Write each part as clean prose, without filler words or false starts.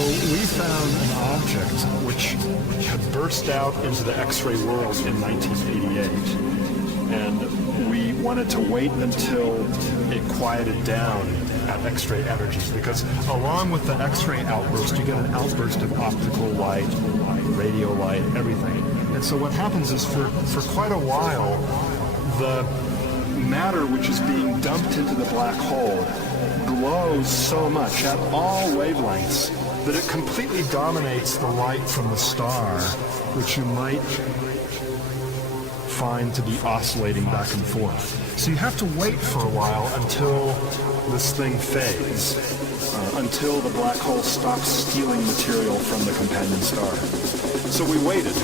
we found an object which had burst out into the X-ray world in 1988, and we wanted to wait until it quieted down at X-ray energies, because along with the X-ray outburst, you get an outburst of optical light, radio light, everything. And so what happens is for quite a while, the matter which is being dumped into the black hole glows so much at all wavelengths that it completely dominates the light from the star, which you might find to be oscillating back and forth. So you have to wait for a while until this thing fades, until the black hole stops stealing material from the companion star. So we waited.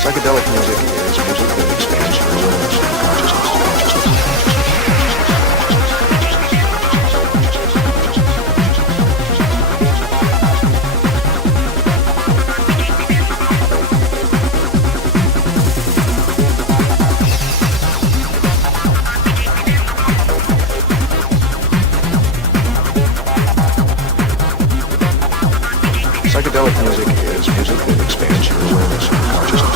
Psychedelic music is music that expands your awareness and consciousness. Psychedelic music is music that expands your awareness and consciousness.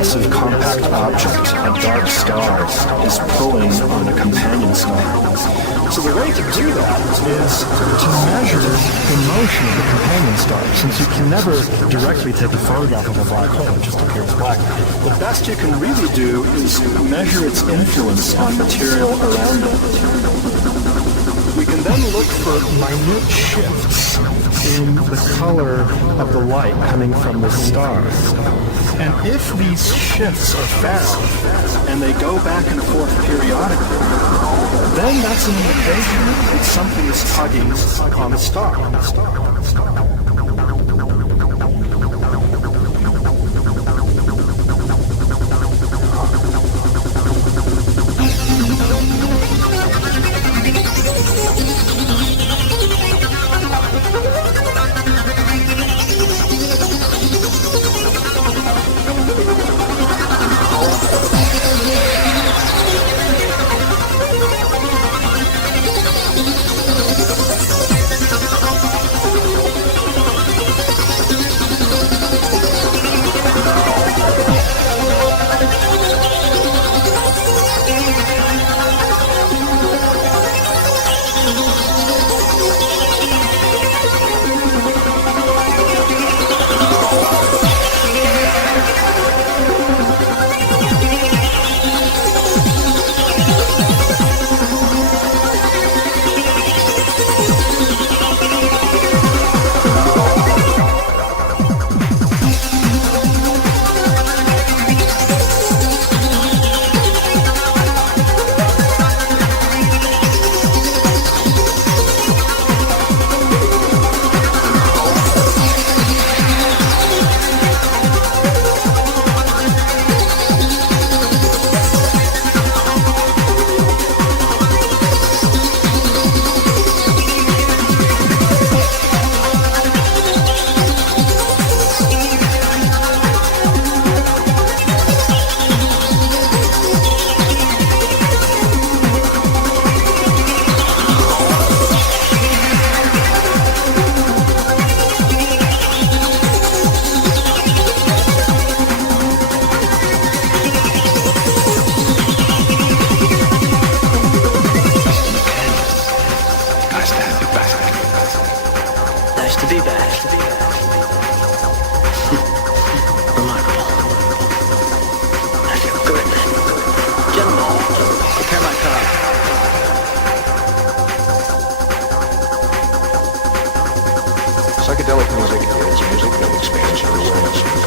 massive compact object, a dark star, is pulling on a companion star. So the way to do that is to measure the motion of the companion star. Since you can never directly take a photograph of a black hole, it just appears black. The best you can really do is measure its influence on material around it. We can then look for minute shifts in the color of the light coming from the star. And if these shifts are found, and they go back and forth periodically, then that's an indication that something is tugging on the star. Psychedelic music is music that expands your awareness.